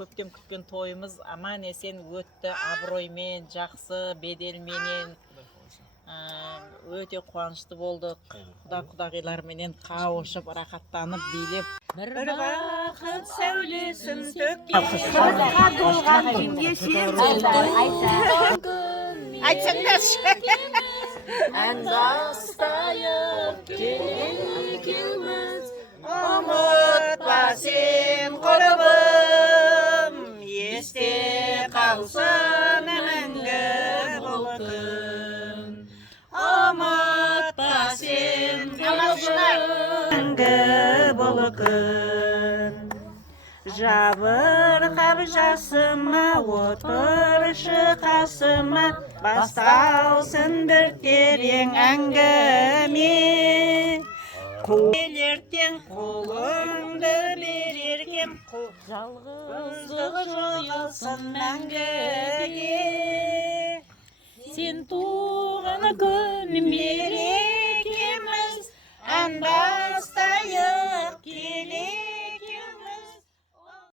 көптен күткен тойымыз аман есен өтті, абыроймен, жақсы беделменен. Өте қуанышты болдық. Құда-құдағиларменен қауышып, рахаттанып, билеп. Бір бақыт сәулесін төккен. толған күнге Айтсаңдаршы. Ән бастайық келеміз, ұмытпа сен құрбым, есте қалсын мәңгі бұл күн. Ұмытпа сен құрбым, мәңгі бұл күн. Жабырқап жасыма, отыршы қасыма, басталсын бір терең әңгіме. Елертен қолыңды береркем, жалғыздық жойылсын мәңгіге. Сен туған күн мереке